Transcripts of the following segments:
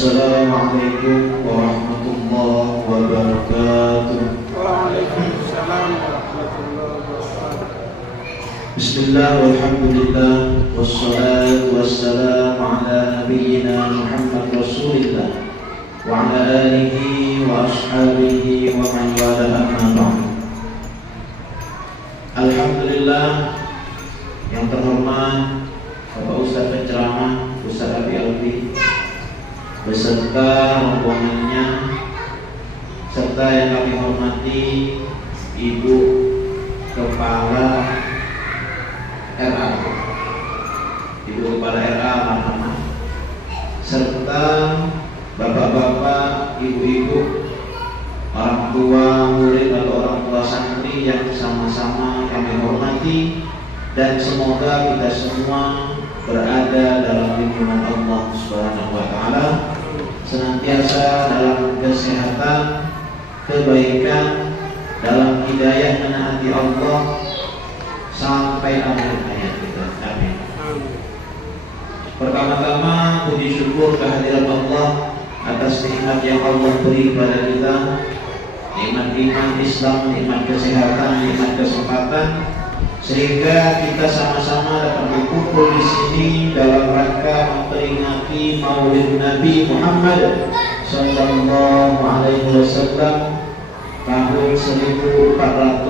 Assalamualaikum warahmatullahi wabarakatuh. Waalaikumsalam warahmatullahi wabarakatuh. Bismillah walhamdulillah wassalatu wassalamu ala nabiyyina Muhammad Rasulillah وعلى آله وأصحابه ومن والاه أما بعد. Alhamdulillah, yang terhormat Bapak Ustaz penceramah Ustaz Abi Alfi beserta rombongannya, serta yang kami hormati Ibu Kepala RA, Ibu Kepala RA Marhamah, serta bapak-bapak, ibu-ibu, orang tua murid atau orang tua santri yang sama-sama kami hormati, dan semoga kita semua berada dalam lindungan Allah Subhanahu wa taala, senantiasa dalam kesehatan, kebaikan, dalam hidayah menaati Allah sampai akhir hayat kita. Amin. Pertama-tama puji syukur kehadirat Allah atas nikmat yang Allah beri kepada kita, nikmat iman Islam, nikmat kesehatan, nikmat kesempatan, sehingga kita sama-sama dapat berkumpul di sini dalam rangka memperingati Maulid Nabi Muhammad Sallallahu Alaihi Wasallam tahun 1447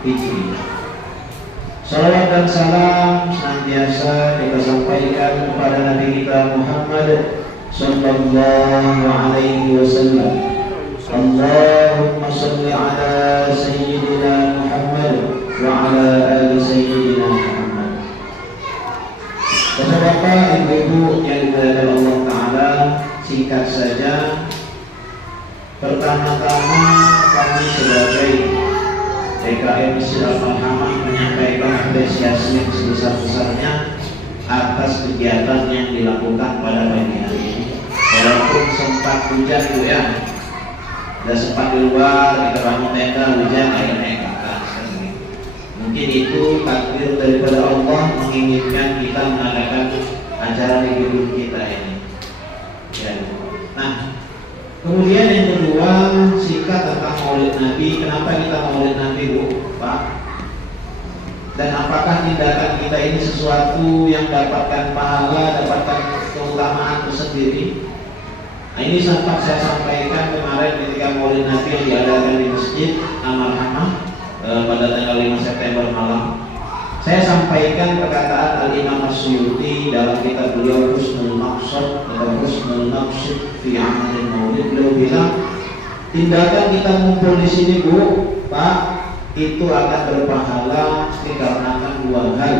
Hijriah. Salawat dan salam senantiasa kita sampaikan kepada Nabi kita Muhammad Sallallahu Alaihi Wasallam. Allahumma salli ala Sayyidina Muhammad wa ala ali Sayyidina Muhammad. Bapak-bapak, ibu-ibu yang dimuliakan Allah Ta'ala, singkat saja, pertama-tama kami sebagai DKM Masjid Al-Marhamah menyampaikan apresiasi sebesar-besarnya atas kegiatan yang dilakukan pada pagi hari ini. Walaupun sempat hujan Bu ya, dan sempat di luar kita bangun tenda, hujan akhirnya ke atas. Mungkin itu takdir daripada Allah menginginkan kita mengadakan acara di gedung kita ini. Ya. Nah, kemudian yang kedua, singkat tentang Maulid Nabi. Kenapa kita Maulid Nabi, Bu, Pak? Dan apakah tindakan kita ini sesuatu yang dapatkan pahala, dapatkan keutamaan tersendiri? Nah, ini sempat saya sampaikan kemarin ketika Maulid Nabi yang diadakan di Masjid Al-Marhamah pada tanggal 5 September malam. Saya sampaikan perkataan Al-Imam As-Suyuti dalam kitab beliau Husnul Maqsad atau Husnul Maqsad fi Amalil Maulid. Beliau bilang, tindakan kita ngumpul di sini, Bu, Pak, itu akan berpahala dikarenakan dua hal.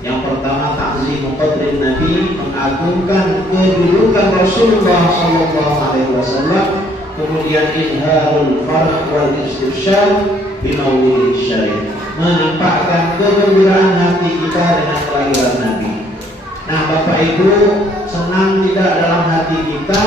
Yang pertama, ta'zim qadrin Nabi, mengagungkan kedudukan Rasulullah sallallahu alaihi wasallam. Kemudian izharul farh wal istibsyar bi maulid syarif, menampakkan kegembiraan hati kita dengan kelahiran Nabi. Nah, Bapak Ibu, senang tidak dalam hati kita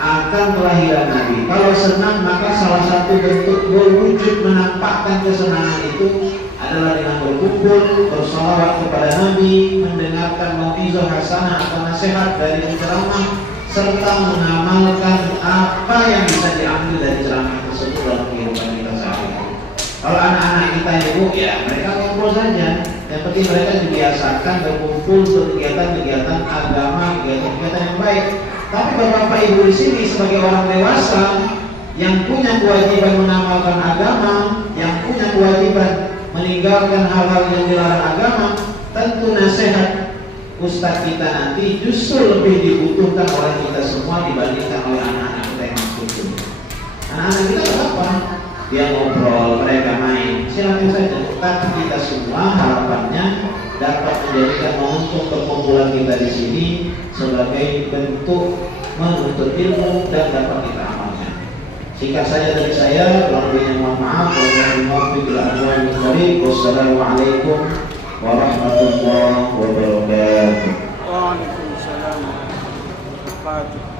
akan kelahiran Nabi? Kalau senang, maka salah satu bentuk berwujud menampakkan kesenangan itu adalah dengan berkumpul, bersolawat kepada Nabi, mendengarkan mau'izah hasanah atau nasihat dari ceramah, serta mengamalkan apa yang bisa diambil dari ceramah tersebut dalam kehidupan kita sehari-hari. Kalau anak-anak kita Ibu, ya mereka kumpul saja. Yang penting mereka dibiasakan berkumpul kegiatan-kegiatan agama, kegiatan-kegiatan yang baik. Tapi Bapak Ibu di sini sebagai orang dewasa yang punya kewajiban mengamalkan agama, yang punya kewajiban meninggalkan hal-hal yang dilarang agama, tentu nasihat Ustadz kita nanti justru lebih dibutuhkan oleh kita semua dibandingkan oleh anak-anak kita yang masuk ini. Anak-anak kita apa? Dia ngobrol, mereka main, silakan saja. Tapi kita semua harapannya dapat menjadikan momentum perkumpulan kita di sini sebagai bentuk menuntut ilmu dan dapat kita amalkan. Singkat saja dari saya, kurang lebihnya mohon maaf. Wassalamualaikum warahmatullahi wabarakatuh. Waalaikumsalam warahmatullahi wabarakatuh.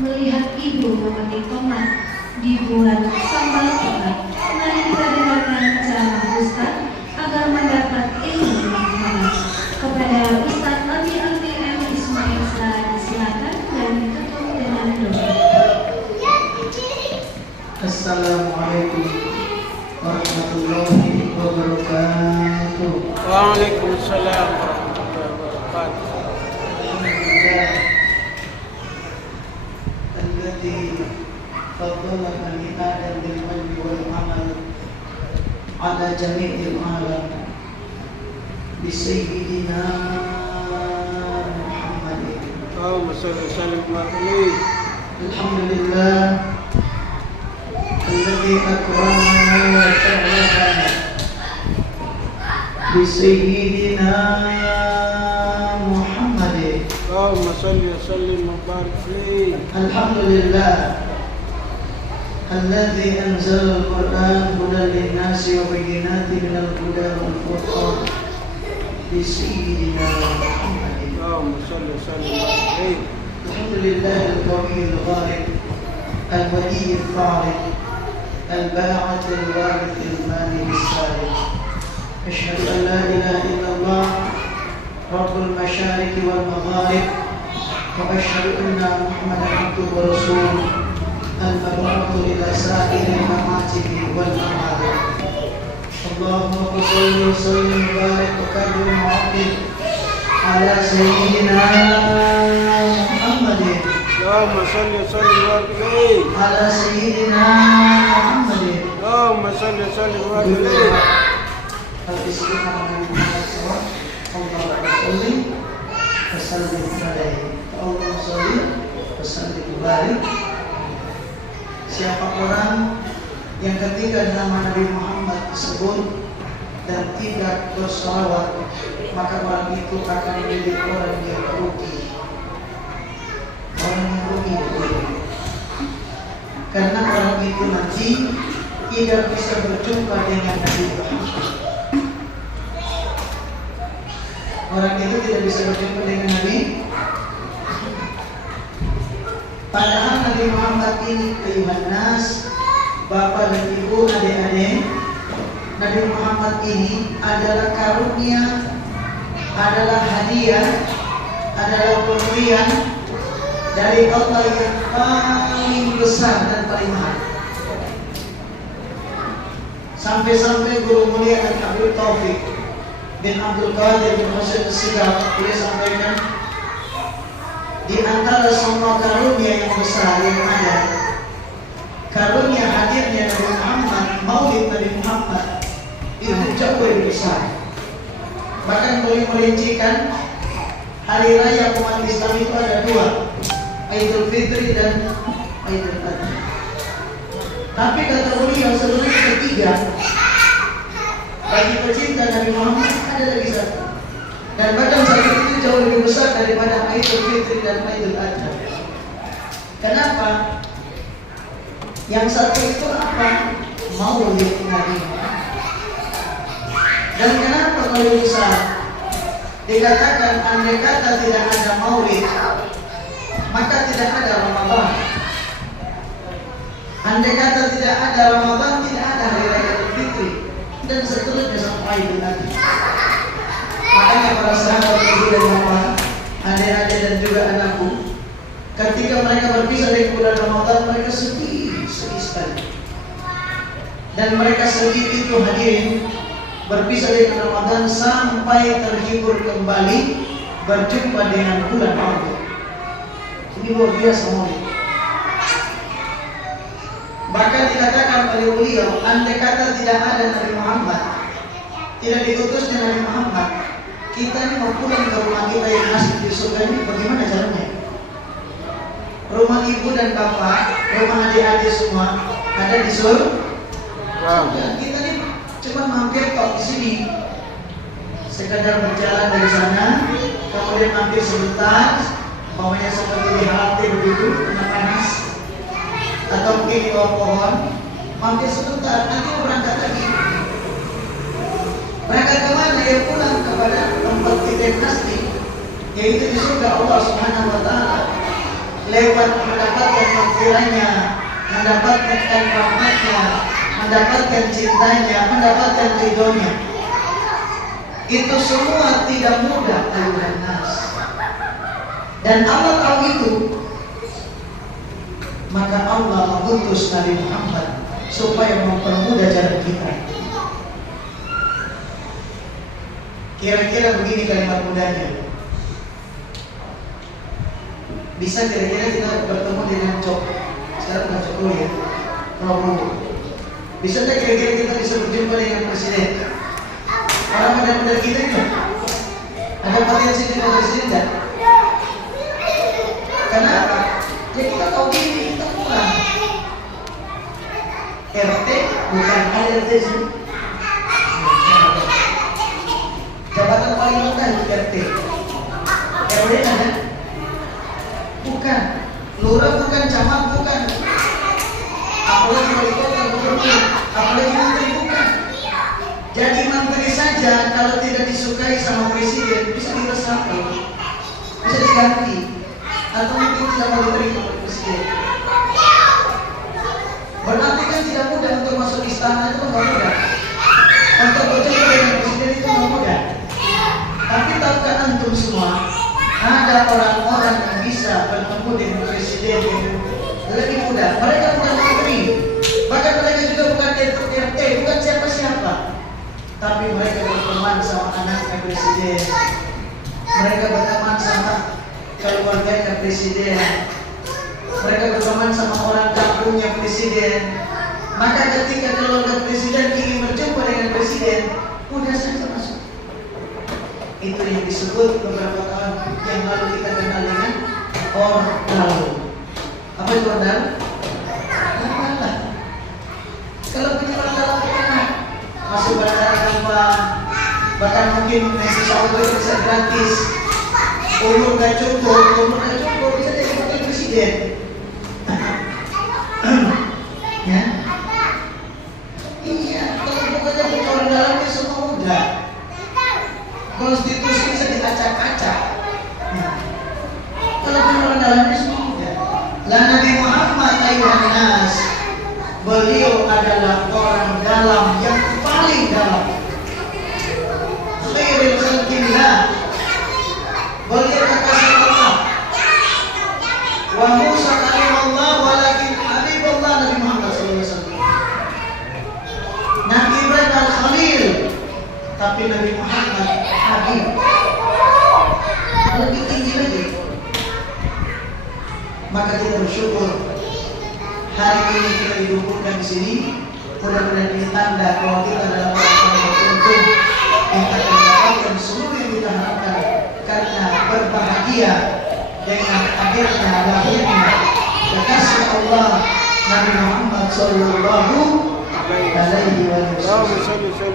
Melihat ibu memetik tomat di bulan sambal tomat, mari kita dengarkan ceramah Ustaz agar mendapat ilmu yang panas. Kepada Ustaz Abi Alfi M. Ismail Saad, silakan dan ditutup dengan doa. Assalamualaikum warahmatullahi Waalaikumsalam warahmatullahi wabarakatuh. الذي فضل بني آدم بالعلم والعمل على جميع العالم بسيدنا محمد. اللهم صل وسلم وبارك عليه. الحمد لله الذي أكرمنا وشرفنا بسيدنا محمد. اللهم صل وسلم وبارك عليه. الحمد لله الذي أنزل القرآن هدى للناس وبينات من الهدى والفرقان بسيدنا محمد. اللهم صل وسلم وبارك عليه. الحمد لله القوي الغالب الولي الفارق الباعث الوارث المالك الصالح. أشهد أن لا إله إلا الله رب المشارق والمغارب، وأشهد أن محمدا عبده ورسوله المبعوث إلى سائر المعاتب والمعارف. اللهم صل وسلم وبارك وكرم وعظم على سيدنا محمد. اللهم صل وسلم وبارك عليه. على سيدنا محمد. اللهم صل وسلم وبارك عليه. الاستقامة من محمد صلى الله عليه وسلم عليه. اللهم صل وسلم وبارك. Siapa orang yang ketika nama Nabi Muhammad disebut dan tidak bersalawat, maka orang itu akan menjadi orang yang rugi. Orang yang rugi itu. Karena orang itu nanti tidak bisa berjumpa dengan Nabi Muhammad. Orang itu tidak bisa berjumpa dengan Nabi. Padahal Nabi Muhammad ini ayuhan nas, bapak dan ibu, adik-adik, Nabi Muhammad ini adalah karunia, adalah hadiah, adalah pemberian dari Allah yang paling besar dan paling mahal. Sampai-sampai guru mulia Abdul Taufik bin Abdul Qadir bin Husain As-Sigaf beliau sampaikan, di antara semua karunia yang besar yang ada, karunia hadirnya Nabi Muhammad, maulid Nabi Muhammad itu jauh lebih besar. Bahkan boleh merincikan hari raya umat Islam itu ada dua, Idul Fitri dan Idul Adha. Tapi kata beliau seluruh ketiga bagi pecinta Nabi Muhammad ada lagi satu. Dan bahkan satu itu jauh lebih besar daripada Idul Fitri dan Idul Adha. Kenapa? Yang satu itu apa? Maulid Nabi Muhammad. Dan kenapa kalau bisa dikatakan andai kata tidak ada maulid, maka tidak ada Ramadan. Andai kata tidak ada Ramadan, tidak ada hari raya Idul Fitri dan seterusnya sampai Idul Adha. Makanya para sahabat ibu dan bapak, adik-adik dan juga anakku, ketika mereka berpisah dari bulan Ramadan, mereka sedih sekali. Dan mereka sedih itu hadirin berpisah dari Ramadan sampai terhibur kembali berjumpa dengan bulan Ramadan. Ini luar biasa maulid. Bahkan dikatakan oleh beliau, andai kata tidak ada Nabi Muhammad, tidak diutusnya Nabi Muhammad, kita ini mau pulang ke rumah kita yang masih di surga ini bagaimana caranya? Rumah ibu dan bapak, rumah adik-adik semua ada di surga. Dan kita ini cuma mampir kok di sini, sekadar berjalan dari sana, kemudian mampir sebentar, maunya seperti di halte begitu, kena panas, atau mungkin di bawah pohon, mampir sebentar, nanti berangkat lagi. Berangkat kemana? Ya pulang kepada tempat kita yang pasti, yaitu di surga Allah Subhanahu wa Ta'ala. Lewat mendapatkan maghfirahnya, mendapatkan rahmatnya, mendapatkan cintanya, mendapatkan ridhonya. Itu semua tidak mudah, ayuhan nas. Dan Allah tahu itu. Maka Allah mengutus Nabi Muhammad supaya mempermudah jalan kita. Kira-kira begini kalimat mudahnya. Bisa kira-kira kita bertemu dengan sekarang bukan Jokowi ya, Prabowo. Bisa tidak kira-kira kita bisa berjumpa dengan presiden? Orang benar-benar kita ini ada potensi jadi presiden tidak? Karena apa? Ya kita tahu diri kita kurang. RT bukan ART sih. Jabatan paling rendah RT. RW ada? Bukan. Lurah bukan, camat bukan. Apalagi wali kota bukan. Apalagi menteri bukan. Jadi menteri saja kalau tidak disukai sama presiden bisa diresapel, bisa diganti, atau mungkin tidak mau diterima oleh presiden. Berarti kan tidak mudah untuk masuk istana, itu nggak mudah. Untuk berjumpa dengan presiden itu nggak mudah. Tapi tahukah antum semua, ada orang-orang yang bisa bertemu dengan presiden yang lebih mudah. Mereka bukan menteri, bahkan mereka juga bukan RT, bukan siapa-siapa. Tapi mereka berteman sama anaknya presiden, mereka berteman sama keluarganya presiden, mereka berteman sama orang kampungnya presiden. Maka ketika keluarga presiden ingin berjumpa dengan presiden, mudah saja masuk. Itu yang disebut beberapa tahun yang lalu kita kenal dengan ordalu. Apa itu ordalu? Apalah. Kalau punya ordalu enak, masuk bandara gampang, bahkan mungkin nasi sahur bisa gratis. Umur gak cukup bisa jadi wakil presiden. Ya, iya. Kalau bukannya bukan orang dalamnya semua mudah. Konstitusi bisa diacak-acak. Nah, kalau bukan orang dalamnya semua mudah. Lah Nabi Muhammad ayuhan nas, beliau adalah orang dalam yang paling dalam. Khairul khalqillah. Beliau kekasih Allah. Wa Musa kalimullah walakin habibullah Nabi Muhammad SAW. Nabi Ibrahim al-Khalil, tapi Nabi Muhammad Habib. Lebih tinggi lagi. Maka kita bersyukur hari ini kita didukungkan di sini. Mudah-mudahan ini tanda bahwa kita adalah orang-orang yang beruntung yang akan mendapatkan seluruh yang kita harapkan karena berbahagia dengan hadirnya lahirnya kekasih Allah Nabi Muhammad Sallallahu Alaihi Wasallam.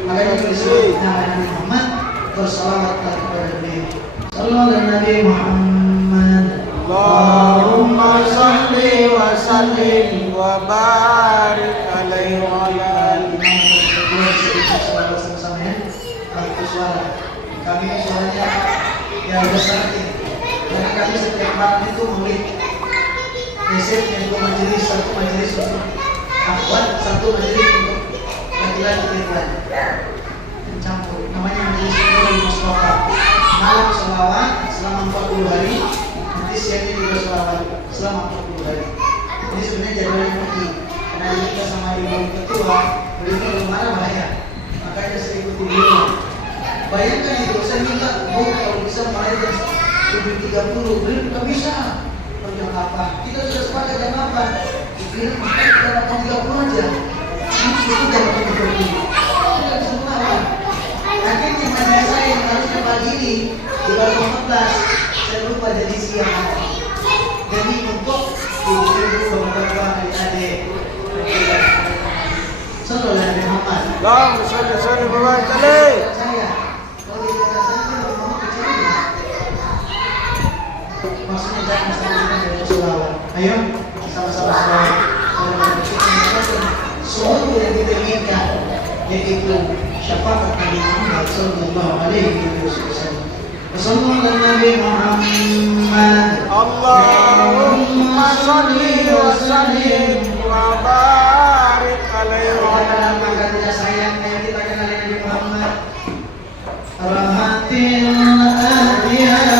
Makanya disebut nama Nabi Muhammad bersalawat kepada beliau. Sallallahu alaihi Nabi Muhammad. Allahumma salli wa sallim wa barik alaihi wa ala alihi. Suara sama-sama ya. Itu suara. Kami suaranya yang besar ini. Karena kami setiap malam itu membeli resepnya untuk majelis, satu majelis untuk akhwat, satu majelis untuk laki-laki perempuan. Campur. Namanya majelis Nurul Mustafa. Malam selawat selama 40 hari. Nanti siangnya juga selawat selama 40 hari. Ini sebenarnya jadwalnya pergi. Karena kita sama ibu ketua, beliau belum marah bahaya. Makanya saya ikuti beliau. Bayangkan itu, saya minta Bu kalau bisa mulai jam 7.30, beliau nggak bisa. Jam apa? Kita sudah sepakat jam apa? Dikira makan jam 8.30 aja. Itu jam 7.30. Kita bisa marah. Akhirnya majelis saya yang harusnya pagi ini di baru 14, saya lupa jadi siang. Jadi untuk ibu-ibu bapak-bapak adik-adik. Sallallahu alaihi Muhammad. Allahumma salli wa sallim wa barik alaihi. Saya kalau di kata saya kalau mau kecil. Maksudnya jangan sampai kita selawat. Ayo sama-sama selawat. Seluruh yang kita inginkan yaitu syafaat Nabi Muhammad sallallahu alaihi wasallam. Wassallallahu Nabi Muhammad. Allahumma salli wa sallim wa barik alaihi wa ala alihi. Maka tidak sayang yang kita kenal Nabi Muhammad. Rahmatil adiyah.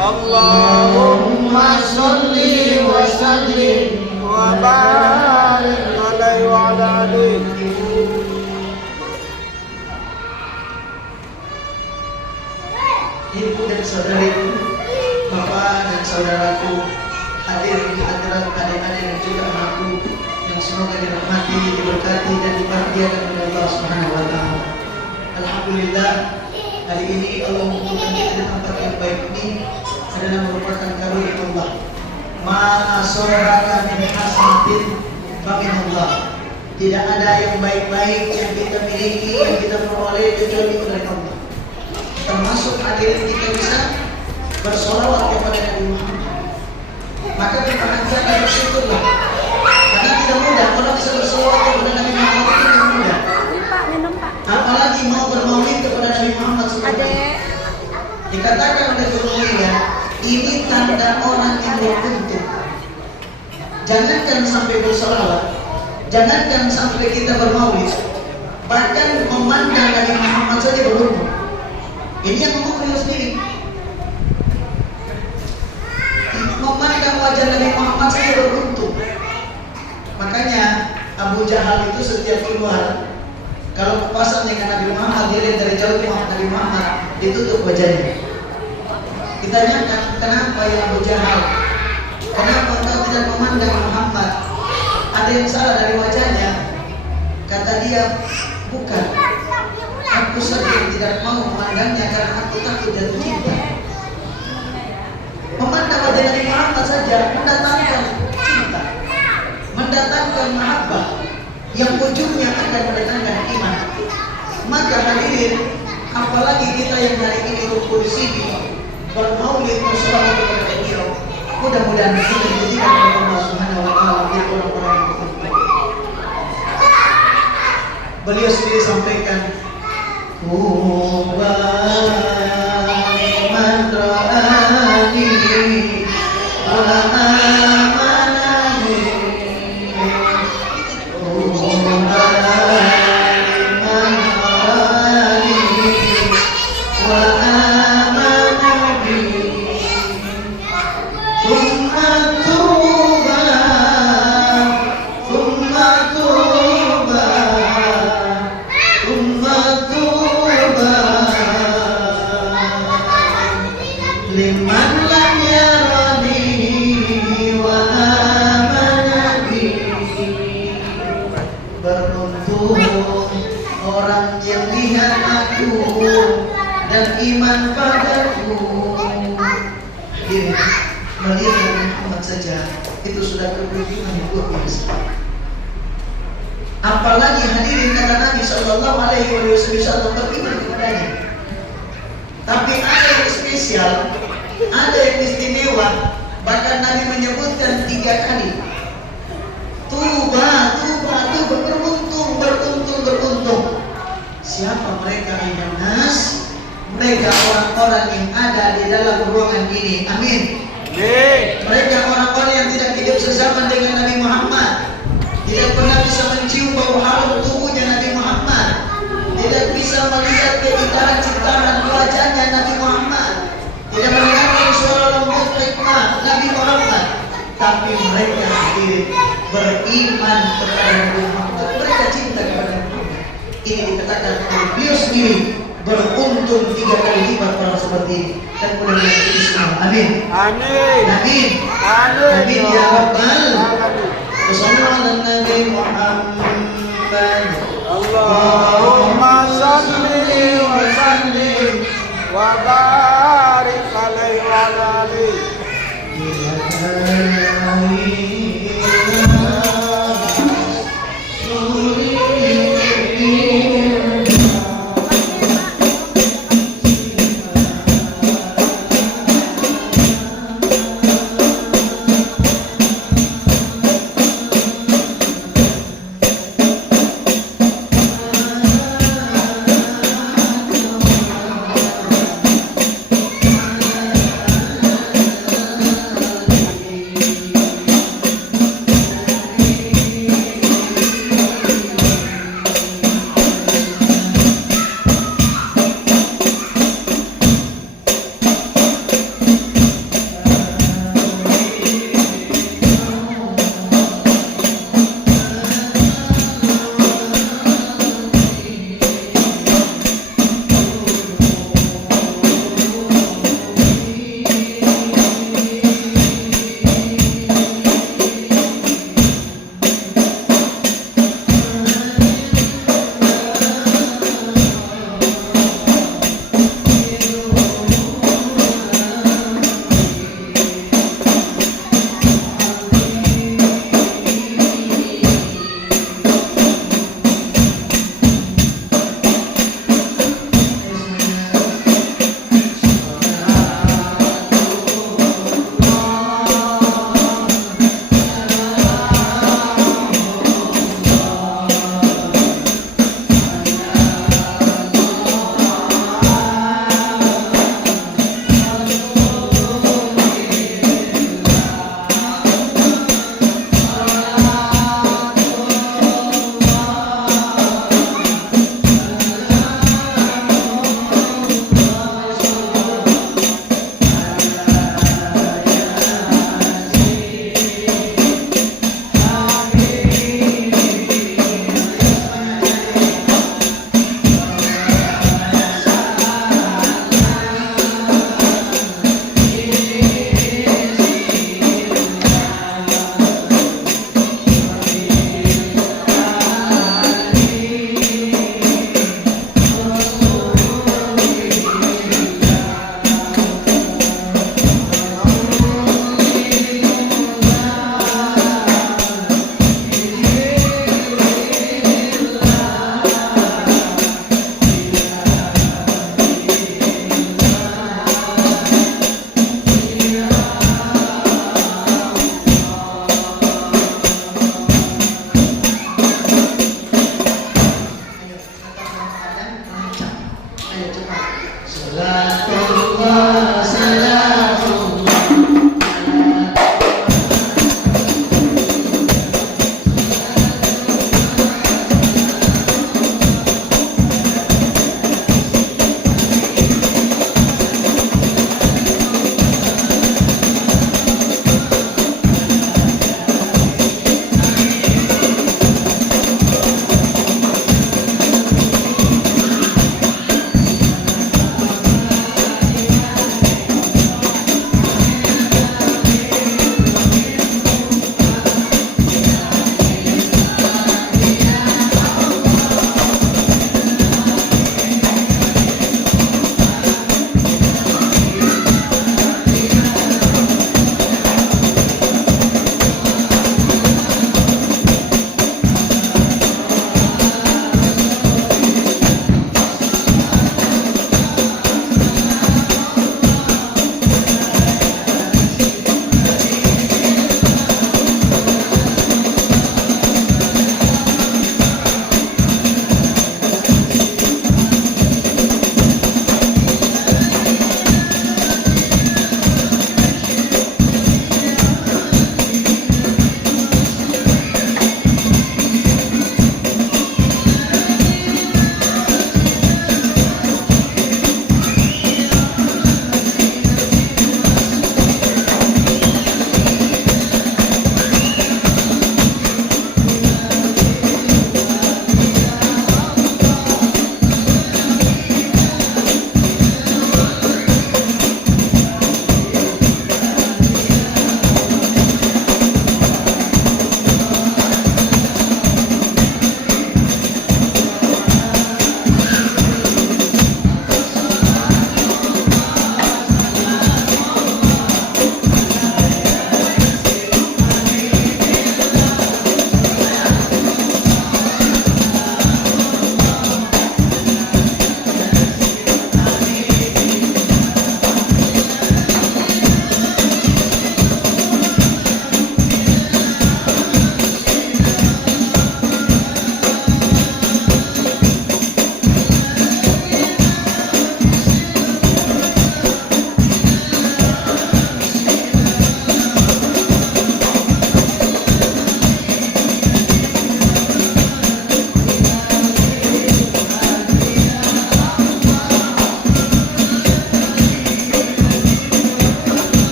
Allahumma salli wa sallim wa barik alaihi wa ala alihi. Ibu dan saudariku, bapak dan saudaraku, hadir di hadirat adik-adik dan juga anakku yang semoga dirahmati, diberkati dan dibahagiakan oleh Allah Subhanahu wa taala. Alhamdulillah, hari ini Allah mengumpulkan kita di tempat yang baik ini adalah merupakan karunia Allah. Ma asoraka min hasanatin famin Allah. Tidak ada yang baik-baik yang kita miliki, yang kita peroleh kecuali dari Allah. Termasuk hadirin kita bisa bersolawat kepada Nabi Muhammad. Maka berbahagialah, bersyukurlah. Karena tidak mudah orang bisa bersolawat kepada Nabi Muhammad, itu tidak mudah. Apalagi mau bermaulid kepada Nabi Muhammad SAW. Dikatakan oleh Guru Mulia, ini tanda orang yang beruntung. Jangankan sampai bersolawat, jangankan sampai kita bermaulid, bahkan memandang Nabi Muhammad saja beruntung. Ini yang ngomong beliau sendiri. Memandang wajah Nabi Muhammad saja beruntung. Makanya Abu Jahal itu setiap keluar, kalau papasan dengan Nabi Muhammad, dia lihat dari jauh Nabi Muhammad, ditutup wajahnya. Ditanyakan, kenapa ya Abu Jahal? Kenapa engkau tidak memandang Muhammad? Ada yang salah dari wajahnya? Kata dia, bukan. Aku saja tidak mau memandangnya karena aku takut jatuh cinta. Memandang wajah Nabi Muhammad saja mendatangkan cinta, mendatangkan mahabbah, yang ujungnya akan mendatangkan iman. Maka hadirin, apalagi kita yang hari ini kumpul di sini bermaulid bersolawat kepada beliau, mudah-mudahan kita dijadikan oleh Allah Subhanahu wa taala menjadi orang-orang yang beruntung. Beliau sendiri sampaikan, Tuba liman ra'ani wa amana bi. Tuba liman ra'ani wa amana bi. Thumma tuba, thumma tuba, thumma tuba liman lam yarani wa amana bi. Beruntung orang yang lihat aku dan iman padaku. Hadirin, melihat Nabi Muhammad saja itu sudah keberuntungan yang luar biasa. Apalagi hadirin kata Nabi Sallallahu Alaihi Wasallam beriman kepadanya. Tapi ada yang spesial, ada yang istimewa. Bahkan Nabi menyebutkan 3 kali. Tuba, tuba, tuba, beruntung, beruntung, beruntung. Siapa mereka ayuhan nas? Mereka orang-orang yang ada di dalam ruangan ini. Amin. Mereka orang-orang yang tidak hidup sezaman dengan Nabi Muhammad, tidak pernah bisa mencium bau harum tubuhnya Nabi Muhammad, tidak bisa melihat keindahan ciptaan wajahnya Nabi Muhammad, tidak mendengarkan suara lembut hikmah Nabi Muhammad. Tapi mereka hadir beriman kepada Nabi Muhammad, mereka cinta kepada Nabi Muhammad. Ini dikatakan oleh beliau sendiri, beruntung 3 kali lipat orang seperti ini. Dan mudah-mudahan kita semua. Amin. Amin. Amin. Amin. Amin ya Rabbal. Amin. Wassallallahu Nabi Muhammad. Allahumma salli wa sallim wa barik alaihi wa ala alihi.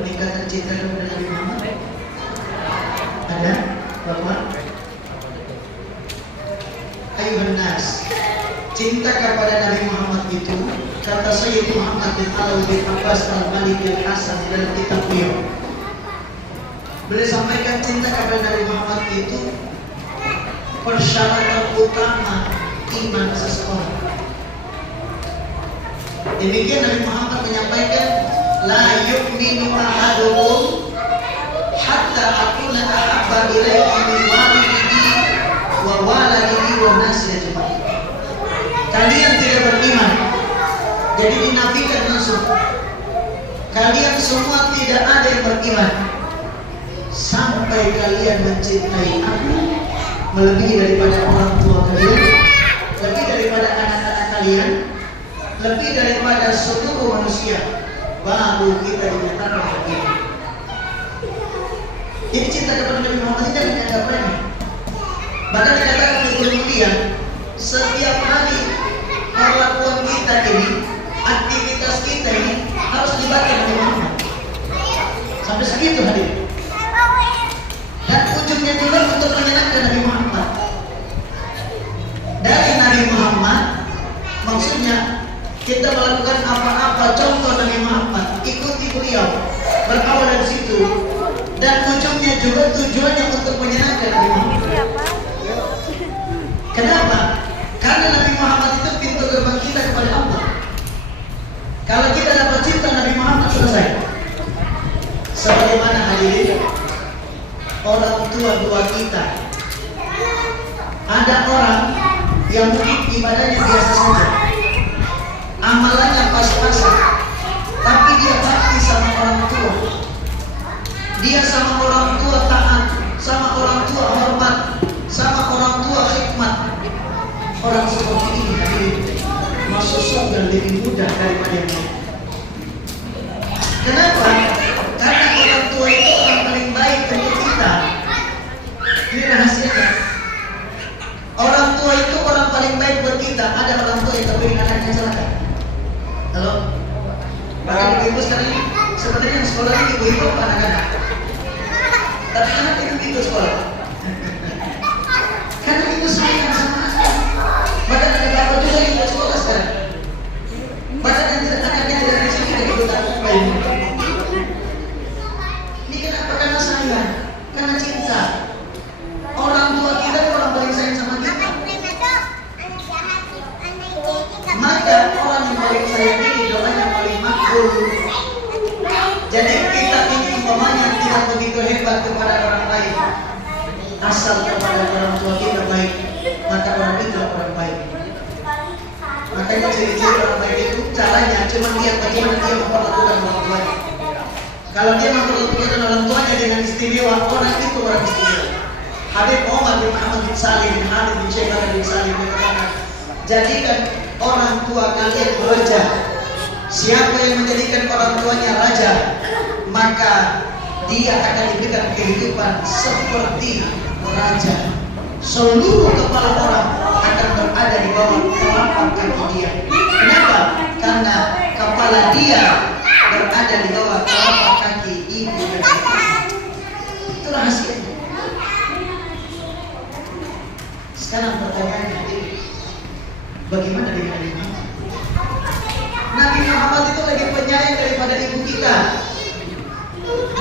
peningkatan cinta kepada Nabi Muhammad? Ada? Bapak? Ayuhan nas, cinta kepada Nabi Muhammad itu, kata Sayyid Muhammad bin Alawi bin Abbas al-Malik bin Hasan dalam kitab beliau, beliau sampaikan cinta kepada Nabi Muhammad itu persyaratan utama iman seseorang. Demikian Nabi Muhammad menyampaikan, la yu'minu ahadukum hatta akuna ahabba ilaihi min walidihi wa waladihi wa nasi ajma'in. Kalian tidak beriman. Jadi dinafikan langsung. Kalian semua tidak ada yang beriman sampai kalian mencintai aku melebihi daripada orang tua kalian, lebih daripada anak-anak kalian, lebih daripada seluruh manusia, baru kita dinyatakan beriman. Jadi cinta kepada Nabi Muhammad tidak dianggap remeh. Bahkan dikatakan oleh Guru Mulia, setiap hari perlakuan kita ini, aktivitas kita ini harus libatkan Nabi Muhammad. Sampai segitu hadir. Dan ujungnya juga untuk menyenangkan Nabi Muhammad. Dari Nabi Muhammad, maksudnya kita melakukan apa-apa contoh Nabi Muhammad, ikuti beliau, berawal dari situ. Dan ujungnya juga tujuannya untuk menyenangkan Nabi Muhammad. Kenapa? Karena Nabi Muhammad itu pintu gerbang kita kepada Allah. Kalau kita dapat cinta Nabi Muhammad, selesai. Sebagaimana hadirin, orang tua kita, ada orang yang mungkin ibadahnya biasa saja, amalannya pas-pasan, tapi dia bakti sama orang tua. Dia sama orang tua taat, sama orang tua hormat, sama orang tua hikmat. Orang seperti ini hadirin masuk surga lebih mudah daripada yang lain. Kenapa? Karena orang tua itu orang paling baik untuk kita. Ini rahasianya. Orang tua itu orang paling baik buat kita. Ada orang tua yang tapi anaknya celaka. Halo? Bahkan ibu-ibu sekarang ini sebenarnya yang sekolah ini ibu-ibu apa anak-anak? Tapi anak itu gitu sekolah. Karena ibu sayang sama anak. Bahkan ada bapak juga yang tidak sekolah sekarang. Bahkan anaknya tidak di sini tidak ikut takut bayi. Ini kenapa? Karena sayang, karena cinta. Orang tua kita orang paling sayang sama kita. Maka orang yang paling sayang ini doanya paling makbul. Jadi kita ini umpamanya tidak begitu hebat kepada orang lain, asal kepada orang tua kita baik, maka orang itu orang baik. Makanya ciri-ciri orang baik itu caranya cuma lihat bagaimana dia memperlakukan orang tuanya. Kalau dia memperlakukan orang tuanya dengan istimewa, orang itu orang istimewa. Habib Omar bin Muhammad bin Salim bin Hamid bin Syekh bin Salim berkata, jadikan orang tua kalian raja. Siapa yang menjadikan orang tuanya raja, maka dia akan diberikan kehidupan seperti raja. Seluruh kepala orang akan berada di bawah telapak kaki dia. Kenapa? Karena kepala dia berada di bawah telapak kaki ibu dan bapak. Itu rahasianya. Sekarang pertanyaannya, bagaimana dengan Nabi Muhammad? Nabi Muhammad itu lebih penyayang daripada ibu kita.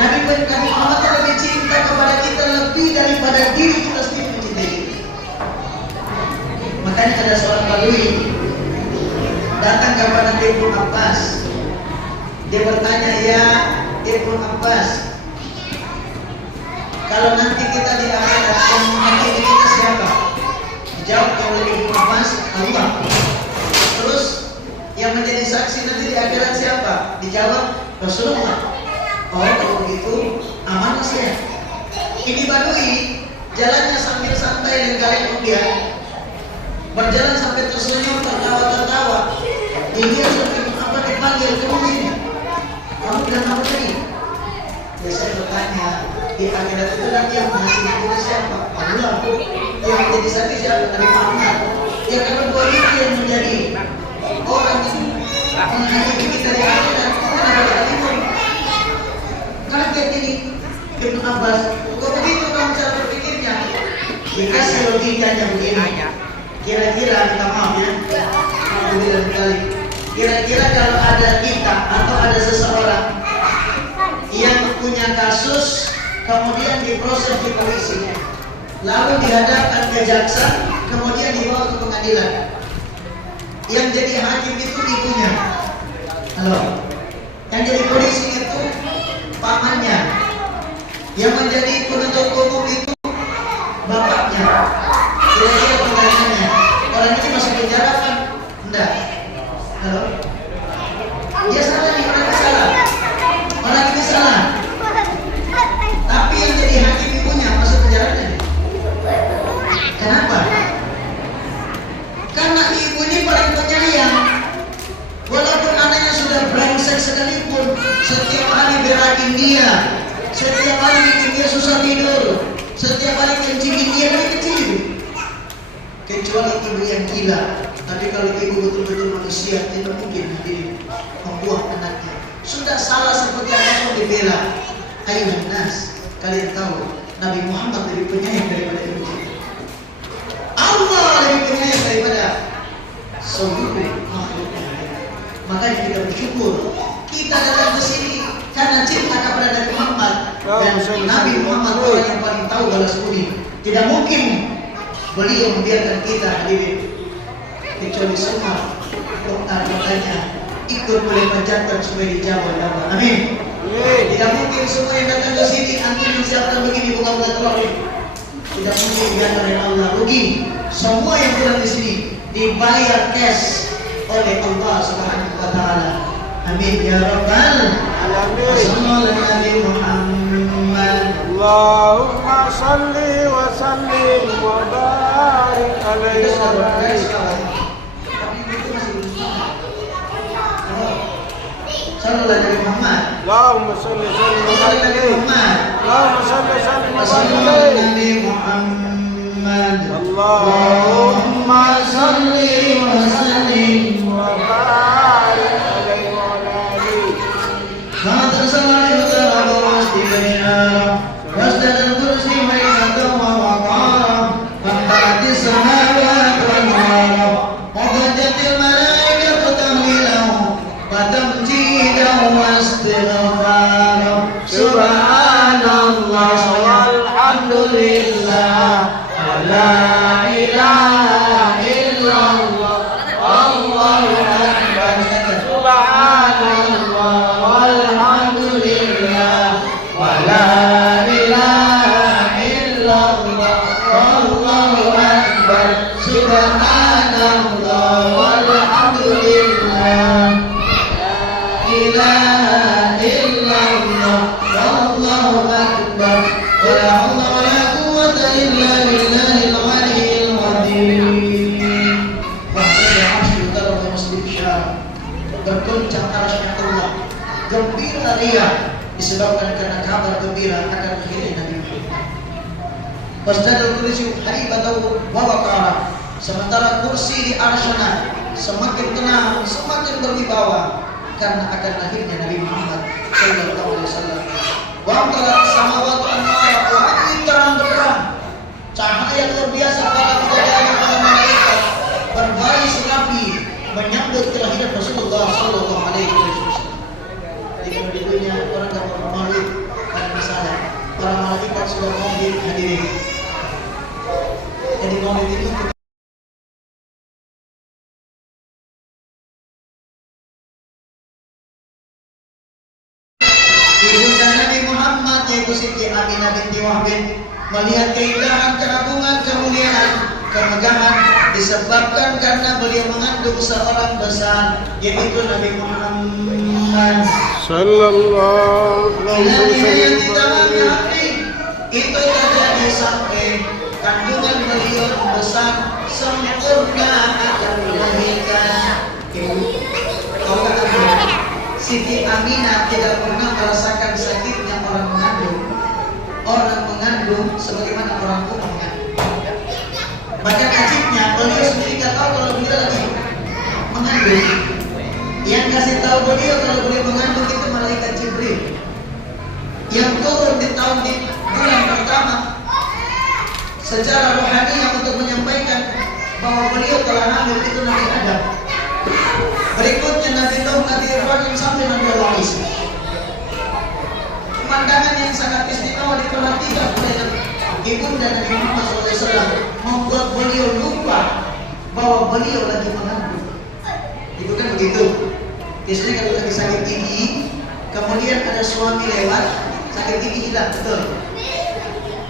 Nabi Muhammad itu lebih cinta kepada kita lebih daripada diri kita sendiri mencintai kita. Makanya ada seorang Badui datang kepada Ibnu Abbas. Dia bertanya, ya Ibnu Abbas, kalau nanti kita di akhirat yang menghakimi kita siapa? Dijawab oleh Ibnu Abbas, Allah. Terus yang menjadi saksi nanti di akhirat siapa? Dijawab Rasulullah. Oh, kalau begitu amanah saya. Ini Badui jalannya sambil santai dan kalian dia berjalan sampai tersenyum, tertawa. Ini sampai apa dipanggil kemudian. Kamu bilang apa tadi? Ya saya bertanya, di akhirat itu nanti yang menghakimi kita siapa? Allah. Yang menjadi saksi siapa? Nabi Muhammad. Ya karena dua itu yang menjadi orang yang menghakimi kita di akhirat. Kita ada waras. Kok begitu kamu cara berpikirnya? Dikasih logikanya begini. Kira-kira, minta maaf ya, aku bilang kali. Kira-kira kalau ada kita atau ada seseorang yang punya kasus, kemudian diproses di polisi, lalu dihadapkan ke jaksa, kemudian dibawa ke pengadilan. Yang jadi hakim itu ibunya. Halo. Yang jadi polisi itu pamannya. Yang menjadi penuntut umum itu bapaknya. Kira-kira pertanyaannya, orang ini masuk penjara kan? Enggak. Halo. Dia salah nih, orang ini salah. Orang ini salah. Tapi yang jadi hakim ibunya masuk penjara nih. Kenapa? Karena ibu ini paling penyayang. Walaupun anaknya sudah brengsek sekalipun, setiap hari berakin dia, setiap hari bikin dia susah tidur, setiap hari kencingin dia dari kecil. Kecuali ibu yang gila. Tapi kalau ibu betul-betul manusia, tidak mungkin hadirin membuang anaknya. Sudah salah seperti apapun dibela. Ayo nas, kalian tahu Nabi Muhammad lebih penyayang daripada ibu kita. Allah lebih penyayang daripada seluruh makhluknya. Makanya kita bersyukur kita datang ke sini karena cinta kepada Nabi Muhammad, dan Nabi Muhammad orang yang paling tahu balas budi. Tidak mungkin beliau membiarkan kita hadirin kecuali semua doa-doanya ikut boleh panjatkan supaya dijawab. Amin. Tidak mungkin semua yang datang ke sini antum siapkan begini bukan terlalu. Tidak mungkin dibiarkan oleh Allah rugi. Semua yang pulang di sini dibayar cash oleh Allah Subhanahu wa taala. Amin ya rabbal alamin. Sallallahu alaihi Muhammad. Allahumma salli wa sallim wa barik alaihi wa sallam. Sallallahu alaihi Muhammad. Allahumma salli wa sallim wa barik alaihi. Allahumma salli wa sallim wa barik Sallallahu alaihi. alaihi Muhammad. Allahumma salli wa sallim wa barik alaihi wa alihi. Kata sallallahu alaihi wasallam wasdad al-kursi bainaka wa waqara faqati samawati wal ardh waqajatil malaikatu tahmilahu wa tamjidahu wa istighfara subhanallah walhamdulillah wa la ilaha illallah Allahu akbar subhanallah walhamdulillah wa la ilaha illallah Allahu akbar subhanallah walhamdulillah la ilaha illallah Allahu akbar wa la hawla wa la quwwata illa billahil aliyyil azim. Bergoncang arasnya Allah, gembira ria disebabkan karena kabar gembira akan akhirnya Nabi Muhammad. Wasdadul kursi haribatahu wa waqara. Sementara kursi di arsyana semakin tenang, semakin berwibawa karena akan lahirnya Nabi Muhammad sallallahu alaihi wasallam. Wa antara samawati an-nar wa terang benderang, cahaya luar biasa para bidadari para malaikat berbaris rapi menyambut kelahiran Rasulullah sallallahu alaihi wasallam. Jika dibunyinya orang tak maulid karena misalnya para malaikat sudah maulid hadirin. Jadi maulid itu Ibunda Nabi Muhammad yaitu Siti Aminah binti Wahbin melihat keindahan, keagungan, kemuliaan, kemegahan disebabkan karena beliau mengandung seorang besar yaitu Nabi Muhammad sallallahu alaihi wasallam. Itu terjadi sampai kandungan beliau besar sempurna akan melahirkan ibu. Kau katakan Siti Aminah tidak pernah merasakan sakitnya orang mengandung. Orang mengandung sebagaimana orang tua mengandung. Bahkan ajibnya beliau sendiri tidak tahu kalau beliau lagi mengandung. Yang kasih tahu beliau kalau beliau mengandung itu malaikat Jibril. Yang turun di tahun di bulan pertama secara rohani yang untuk menyampaikan bahwa beliau telah hamil itu Nabi Adam. Berikutnya Nabi Nuh, Nabi Ibrahim sampai Nabi Allah Isa. Pemandangan yang sangat istimewa diperhatikan oleh Ibunda Nabi Muhammad SAW membuat beliau lupa bahwa beliau lagi mengandung. Itu kan begitu. Biasanya kalau lagi sakit gigi, kemudian ada suami lewat, sakit gigi hilang, betul?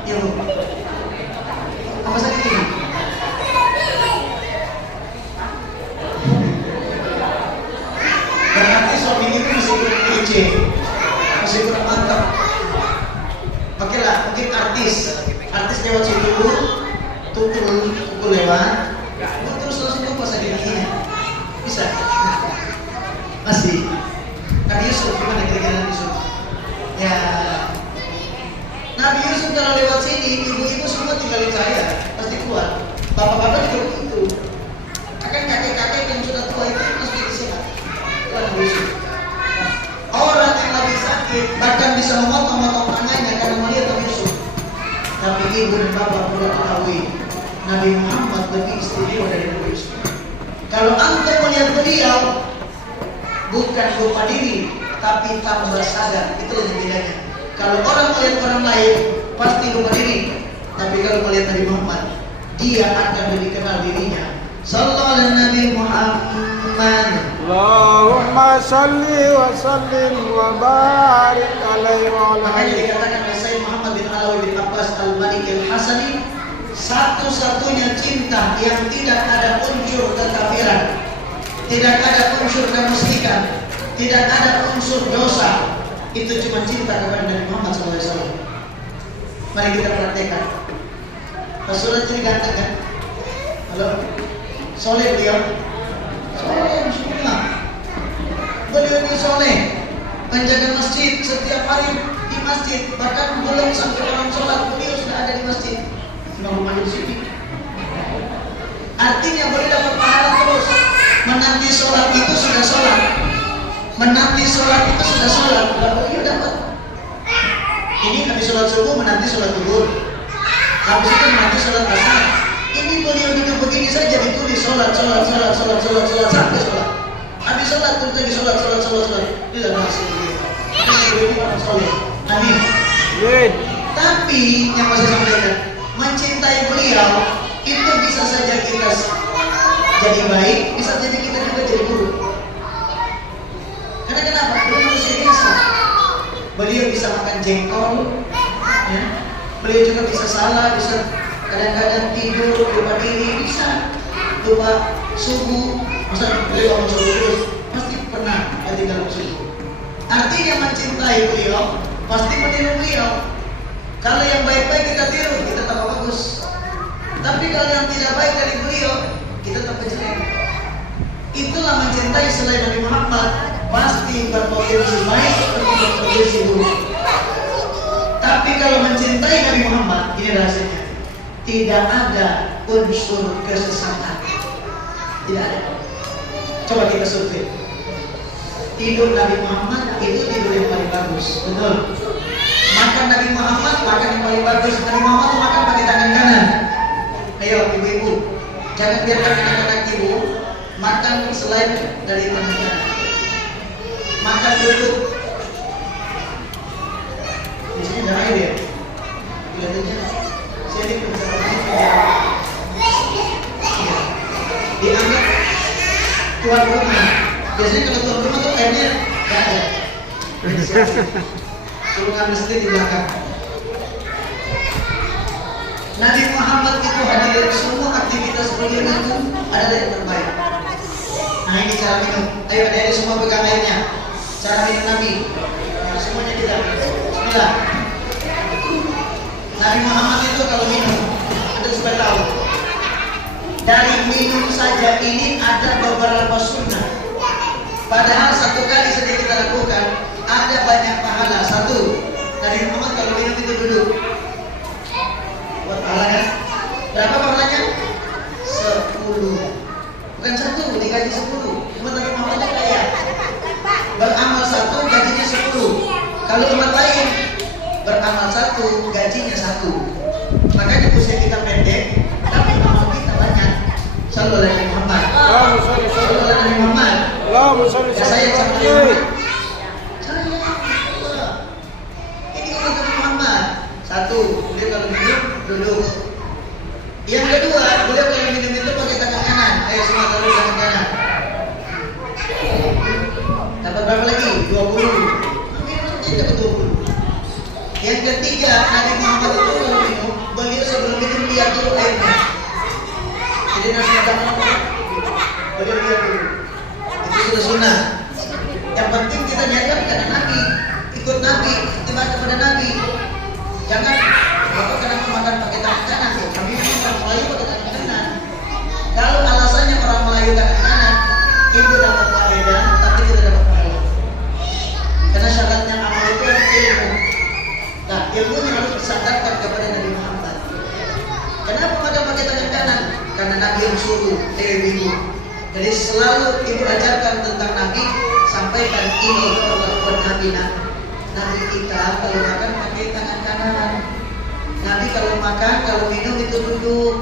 Ya Bu. Apa sakit gigi? Berarti suami itu masih kurang kece, masih kurang mantap. Oke lah, mungkin artis lewat situ, tukul lewat, terus langsung lupa sakit giginya. Bisa? Masih. Nabi Yusuf gimana kira-kira Nabi Yusuf? Ya, Nabi Yusuf kalau lewat sini, ibu-ibu semua tinggalin saya, pasti keluar. Bapak-bapak juga begitu. Akan kakek-kakek yang sudah tua itu pasti sehat. Itulah Nabi Yusuf. Orang yang lagi sakit bahkan bisa memotong-motong tangannya karena melihat Nabi Yusuf. Tapi ibu dan bapak perlu ketahui, Nabi Muhammad lebih istimewa dari Nabi Yusuf. Kalau antum melihat beliau, bukan lupa diri, tapi tambah sadar. Itu yang bedanya. Kalau orang melihat orang lain, pasti lupa diri. Tapi kalau melihat Nabi Muhammad, dia akan lebih kenal dirinya. Sallallahu alaihi Nabi Muhammad. Allahumma salli wa sallim wa barik alaihi wa ala Makanya alihi. dikatakan oleh Sayyid Muhammad bin Alawi bin Abbas Al-Malik Al-Hasani, satu-satunya cinta yang tidak ada unsur kekafiran, tidak ada unsur kemusyrikan, tidak ada unsur dosa, itu cuma cinta kepada Nabi Muhammad SAW. Mari kita praktekkan. Rasulullah ini ganteng kan? Halo? Soleh beliau? Soleh, Bismillah. Beliau ini soleh, menjaga masjid setiap hari di masjid, bahkan belum sampai orang sholat beliau sudah ada di masjid. Artinya boleh dapat pahala terus. Menanti sholat itu sudah sholat, menanti sholat itu sudah sholat, beliau dapat. Ini habis sholat subuh menanti sholat zuhur, habis itu menanti sholat asar. Ini beliau duduk begini saja ditulis sholat sampai sholat. Habis sholat terus lagi sholat. Tidak masuk beliau. Ini orang soleh. Amin. Tapi yang mau saya sampaikan, mencintai beliau itu bisa saja kita jadi baik, bisa jadi kita juga jadi buruk. Karena kenapa? Beliau manusia biasa. Beliau bisa makan jengkol, ya. Beliau juga bisa salah, bisa kadang-kadang tidur, lupa diri, bisa lupa subuh. Masa beliau bangun subuh terus? Pasti pernah ketinggalan subuh. Artinya mencintai beliau, pasti meniru beliau. Kalau yang baik-baik kita tiru, kita tambah bagus. Tapi kalau yang tidak baik dari beliau, kita tambah jelek. Itulah mencintai selain Nabi Muhammad, pasti berpotensi baik, berpotensi buruk. Tapi kalau mencintai Nabi Muhammad, ini rahasianya, tidak ada unsur kesesatan. Tidak ada. Coba kita survei. Tidur Nabi Muhammad itu tidur yang paling bagus, betul? Makan Nabi Muhammad, makan yang paling bagus. Nabi Muhammad makan pakai tangan kanan. Ayo ibu-ibu, jangan biarkan anak-anak ibu makan selain dari tangan kanan. Makan duduk. Di sini ada air ya. Kelihatannya sini dianggap tuan rumah. Biasanya kalau tuan rumah tuh airnya nggak ada. Suruh ngambil sendiri di belakang. Nabi Muhammad itu hadir semua aktivitas beliau itu adalah yang terbaik. Nah ini cara minum. Ayo adik-adik semua pegang airnya. Cara minum Nabi. Nah, semuanya kita. Bismillah. Nabi Muhammad itu kalau minum, Anda supaya tahu. Dari minum saja ini ada beberapa sunnah. Padahal satu kali saja kita lakukan, ada banyak pahala. Satu, Nabi Muhammad kalau minum itu duduk. Buat pahala kan? Berapa pahalanya? 10. Bukan 1, digaji 10. Cuma Nabi Muhammad kaya. Beramal 1, gajinya 10. Kalau umat lain beramal satu, gajinya satu. Makanya usia kita pendek, tapi amal kita banyak. Sallallahu alaihi Muhammad. Sallallahu alaihi Muhammad. Ya saya sama Muhammad. Ini orang Muhammad. Satu, beliau kalau minum duduk. Yang kedua, beliau kalau minum itu pakai tangan kanan. Ayo semua taruh tangan kanan. Dapat berapa lagi? 20. Minum dapat 20. Yang ketiga, Nabi Muhammad itu kalau minum, beliau sebelum minum lihat dulu airnya. Jadi nasi makan beliau lihat dulu. Itu sudah sunnah. Yang penting kita nyadar karena Nabi, ikut Nabi, itibar kepada Nabi. Jangan bapak kenapa makan pakai tangan kanan? Kami memang orang Melayu pakai tangan kanan. Kalau alasannya orang Melayu tangan kanan, itu dapat faedah, tapi tidak dapat pahala. Karena syaratnya amal itu adalah ilmu. Nah, ilmunya harus disandarkan kepada Nabi Muhammad. Kenapa makan pakai tangan kanan? Karena Nabi yang suruh, ibu. Jadi selalu ibu ajarkan tentang Nabi, sampaikan ini perlakuan Nabi. Nabi kita kalau makan pakai tangan kanan. Nabi kalau makan, kalau minum itu duduk.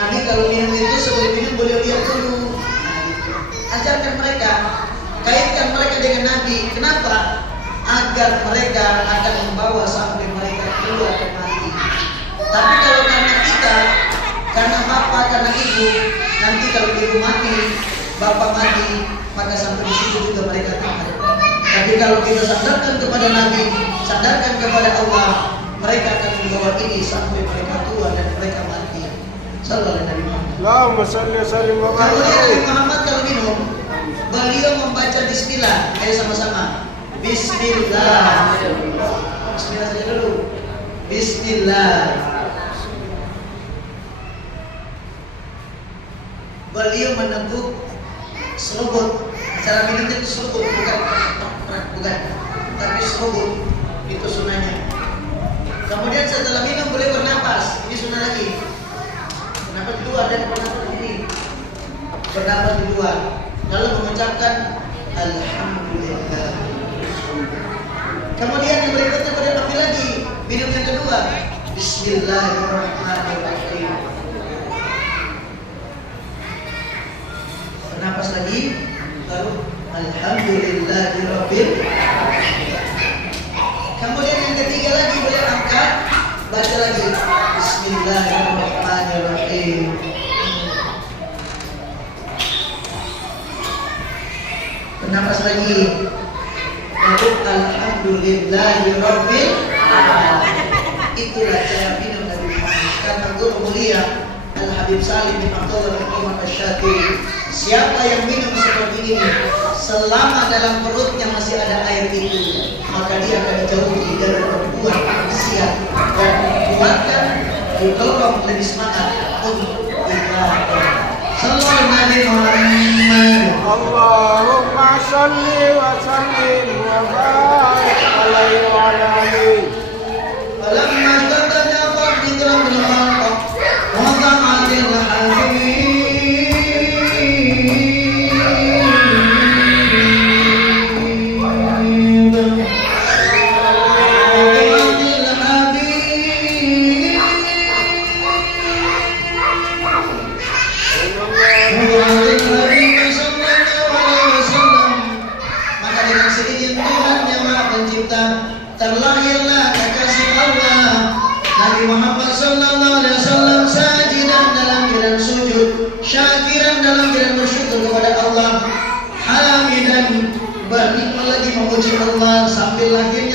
Nabi kalau minum itu sebelum minum boleh lihat dulu. Ajarkan mereka, kaitkan mereka dengan Nabi. Kenapa? Agar mereka akan membawa sampai mereka keluar ke mati. Tapi kalau karena kita, karena bapak, karena ibu, nanti kalau ibu mati, bapak mati, maka sampai di situ juga mereka tamat. Tapi kalau kita sandarkan kepada Nabi, sandarkan kepada Allah, mereka akan membawa ini sampai mereka tua dan mereka mati. Sallallahu alaihi Muhammad. Allahumma salli wa sallim wa Kalau barik. Nabi Muhammad kalau minum, beliau membaca Bismillah. Ayo sama-sama. Bismillah. Bismillah saja dulu. Bismillah. Beliau meneguk serubut. Cara minumnya itu serubut, bukan. Tapi serubut itu sunahnya. Kemudian setelah minum boleh bernapas. Ini sunah lagi. Bernapas dua dan bernapas ini. Bernapas dua. Lalu mengucapkan Alhamdulillah. Kemudian yang berikutnya boleh ambil lagi. Minum yang kedua. Bismillahirrahmanirrahim. Bernapas lagi. Lalu Alhamdulillahirabbil. Kemudian yang ketiga lagi boleh angkat, baca lagi Bismillahirrahmanirrahim. Bernapas lagi. Lalu Alhamdulillahirabbil alamin. Itulah cara minum Nabi Muhammad. Kata guru mulia Al Habib Salim bin Abdullah bin Umar Asy-Syafi'i, siapa yang minum seperti ini selama dalam perutnya masih ada air itu, maka dia akan dijauhi dari perbuatan maksiat dan dikuatkan, didorong lebih semangat untuk ibadah. Sallallahu alaihi Muhammad. Allahumma salli wa sallim wa barik alaihi wa ala alihi. Falamma tadalla fadhikran bil khalq wa ta'atil habib. Terlahirlah kekasih Allah Nabi Muhammad sallallahu alaihi wasallam sajidan dalam keadaan sujud, syakiran dalam keadaan bersyukur kepada Allah, hamidan bernikmat lagi memuji Allah sambil lahir